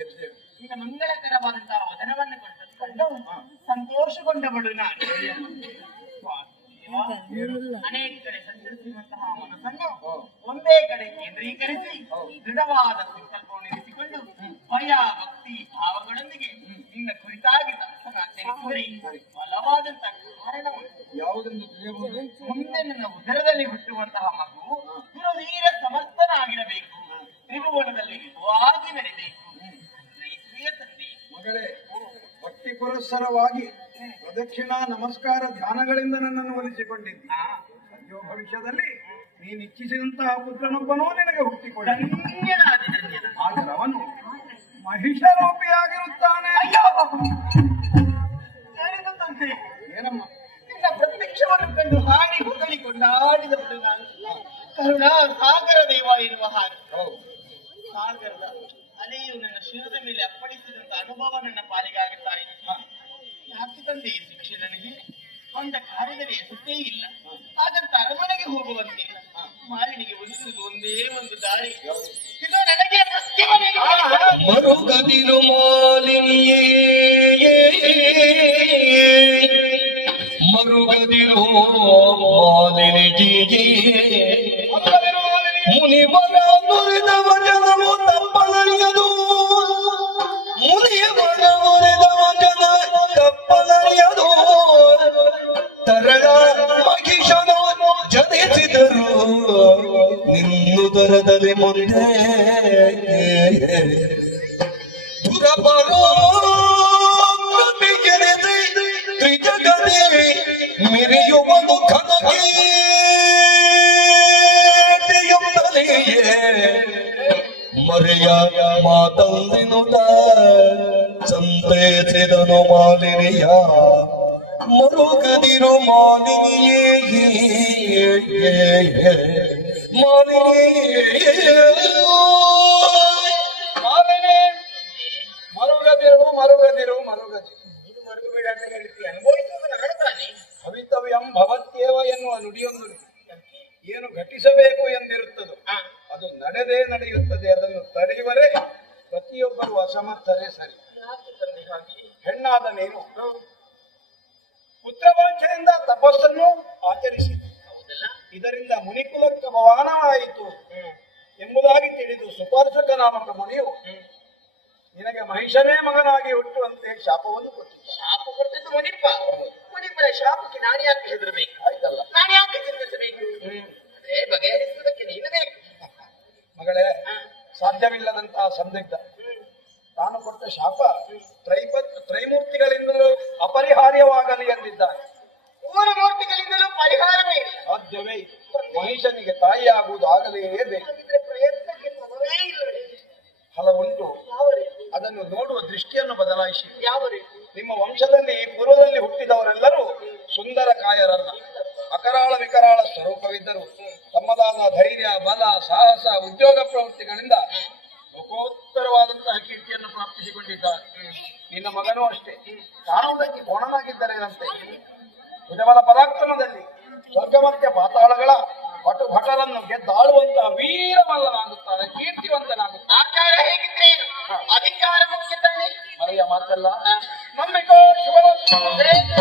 ಎದ್ದೇಳು ನಿನ್ನ ಮಂಗಳಕರವಾದಂತಹ ವದನವನ್ನು ಕಂಡು ಸಂತೋಷಗೊಂಡವಳು ನಾನು ಅನೇಕ ಕಡೆ ಸಂಚರಿಸಿರುವಂತಹ ಮನಸ್ಸನ್ನು ಒಂದೇ ಕಡೆ ಕೇಂದ್ರೀಕರಿಸಿ ದೃಢವಾದ ಸಂಕಲ್ಪವನ್ನು ಇರಿಸಿಕೊಂಡು ಭಯ ಭಕ್ತಿ ಭಾವಗಳೊಂದಿಗೆ ನಿನ್ನ ಕುರಿತಾಗಿ ದರ್ಶನಾಚರಿಸಿದರೆ ಬಲವಾದಂತಹ ಕಾರಣವನ್ನು ಯಾವುದೆಂದು ತಿಳಿಯಬಹುದು? ಮುಂದೆ ನನ್ನ ಉದರದಲ್ಲಿ ಹುಟ್ಟುವಂತಹ ಮಗು ದುರವೀರ ಸಮರ್ಥನಾಗಿರಬೇಕು. ತ್ರಿಭುವನದಲ್ಲಿ ಮೆರೆಬೇಕು ನೈಸ್ರಿಯ ತಂದೆ ಮಗಳೇ ಭಕ್ತಿ ಪುರಸ್ಸರವಾಗಿ ಪ್ರದಕ್ಷಿಣಾ ನಮಸ್ಕಾರ ಧ್ಯಾನಗಳಿಂದ ನನ್ನನ್ನು ಒಲಿಸಿಕೊಂಡಿದ್ದ. ಅಯ್ಯೋ ಭವಿಷ್ಯದಲ್ಲಿ ನೀನು ಇಚ್ಛಿಸಿದಂತಹ ಪುತ್ರನೊಬ್ಬನೂ ನಿನಗೆ ಹುಟ್ಟಿಕೊಂಡ. ಆದರೆ ಅವನು ಹೇಳಿದ ತಂದೆ ಏನಮ್ಮ? ನಿನ್ನ ಪ್ರತ್ಯಕ್ಷವನ್ನು ಕಂಡು ಹಾಡಿ ಹೊಗಳಿ ಕೊಂಡಾಡಿದವಳು ನಾನು. ಕರುಣಾ ಸಾಗರ ದೈವ ಎನ್ನುವ ಹಾಗೆ. ಸಾಗರದ ಅಲೆಯು ನನ್ನ ಶಿರದ ಮೇಲೆ ಅಪ್ಪಳಿಸಿದಂತ ಅನುಭವ ನನ್ನ ಪಾಲಿಗಾಗುತ್ತಾ ಈ ಶಿಕ್ಷೆ ನನಗೆ ಒಂದ ಕಾರ್ಯದಲ್ಲಿ ಎಸತ್ತೇ ಇಲ್ಲ. ಹಾಗಂತ ಅರಮನೆಗೆ ಹೋಗುವಂತಿಲ್ಲ ಮಾಲಿನಿಗೆ ಉಳಿಸುವುದು ಒಂದೇ ಒಂದು ದಾರಿ. ಇದು ನನಗೆ ಮರುಗದಿರು ಮಾಲಿನಿಯೇ ಮರುಗದಿರು ಮಾಲಿನಿಗೆ ಜನಿಸಿದರು ನಿನ್ನುದರದಲ್ಲಿ ಮುಂದೆ. ದುರಬರೋ ಗೆರೆದೆ ತ್ರಿಜಗದೇ ಮೆರೆಯುವುದು ಕನಕೀಯೇ ಮರೆಯ ಮಾತಂದಿನುತ ಸಂತೇಸಿದನು ಮಾಲಿನಿಯ. ಮರುಗದಿರು ಮಾಲಿನಿಯೇ ಮರುಗದಿರು ಎನ್ನುವ ನುಡಿಯೊಂದು ಏನು ಘಟಿಸಬೇಕು ಅದು ನಡೆದೇ ನಡೆಯುತ್ತದೆ, ಅದನ್ನು ಅಸಮರ್ಥರೇ ಸರಿ. ಹೆಣ್ಣಾದ ನೀನು ಪುತ್ರವಾಂಛೆಯಿಂದ ತಪಸ್ಸನ್ನು ಆಚರಿಸಿ. ಹೌದಲ್ಲ ಇದರಿಂದ ಮುನಿಕುಲಕ್ಕೆ ಭವಾನವಾಯಿತು ಎಂಬುದಾಗಿ ತಿಳಿದು ಸುಪಾರ್ಶಕ ನಾಮಕ ಮುನಿಯು ನಿನಗೆ ಮಹಿಷನೇ ಮಗನಾಗಿ ಹುಟ್ಟುವಂತೆ ಶಾಪವನ್ನು ಕೊಟ್ಟಿದ್ದ ಶಾಪ ಕೊಡ್ತಿದ್ದು ಮುನಿಪ್ಪ. ಮುನಿಪ್ಪರ ಶಾಪಕ್ಕೆ ನಾನು ಯಾಕೆ ಹೆದರಬೇಕು? ಆಯ್ತಲ್ಲ. ನಾನು ಯಾಕೆ ಚಿಂತಿಸಬೇಕು? ಅದೇ ಬಗೆಹರಿಸುವುದಕ್ಕೆ ನೀನು ಬೇಕು. ಮಗಳೇ. ಸಾಧ್ಯವಿಲ್ಲದಂತಹ ಸಂದಿಗ್ಧ. ತಾನು ಕೊಟ್ಟ ಶಾಪ ತ್ರೈಪತ್ ತ್ರೈಮೂರ್ತಿಗಳಿಂದಲೂ ಅಪರಿಹಾರ್ಯವಾಗಲಿ ಎಂದಿದ್ದಾನೆ. ಇಲ್ಲ ಸಾಧ್ಯವೇ ಇಲ್ಲ. ಮಹಿಷನಿಗೆ ತಾಯಿಯಾಗುವುದು ಆಗಲೇ ಬೇಕು. ಇಲ್ಲವೇ? ಅದನ್ನು ನೋಡುವ ದೃಷ್ಟಿಯನ್ನು ಬದಲಾಯಿಸಿ. ನಿಮ್ಮ ವಂಶದಲ್ಲಿ ಪೂರ್ವದಲ್ಲಿ ಹುಟ್ಟಿದವರೆಲ್ಲರೂ ಸುಂದರ ಕಾಯರಲ್ಲ ಅಕರಾಳ ವಿಕರಾಳ ಸ್ವರೂಪವಿದ್ದರು. ತಮ್ಮದಾದ ಧೈರ್ಯ ಬಲ ಸಾಹಸ ಉದ್ಯೋಗ ಪ್ರವೃತ್ತಿಗಳಿಂದ ಲೋಕೋತ್ತರವಾದಂತಹ ಕೀರ್ತಿಯನ್ನು ಪ್ರಾಪ್ತಿಸಿಕೊಂಡಿದ್ದಾರೆ. ನಿನ್ನ ಮಗನೂ ಅಷ್ಟೇ. ಕಾಣುವುದಕ್ಕೆ ಕೋಣನಾಗಿದ್ದರೇನಂತೆ ಭುಜಬಲ ಪರಾಕ್ರಮದಲ್ಲಿ ಸ್ವರ್ಗಮರ್ತ್ಯ ಪಾತಾಳಗಳ ಪಟು ಭಟರನ್ನು ಗೆದ್ದಾಳುವಂತಹ ವೀರವಲ್ಲನಾಗುತ್ತಾರೆ ಕೀರ್ತಿವಂತನಾಗುತ್ತಾರೆ. ಆಕಾರ ಹೇಗಿದ್ರೆ? ಅಧಿಕಾರ ಮುಗಿಸಿದ್ದಾನೆ. ಮರೆಯ ಮಾತಲ್ಲ. ನಂಬಿಕೋ ಶ್ರೇಷ್ಠ.